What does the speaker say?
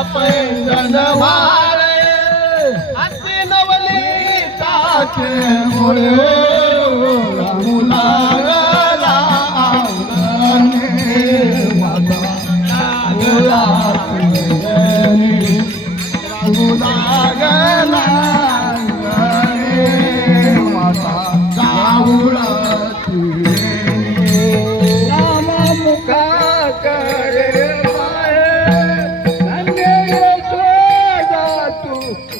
संभाले अति नवली ताके मुड़े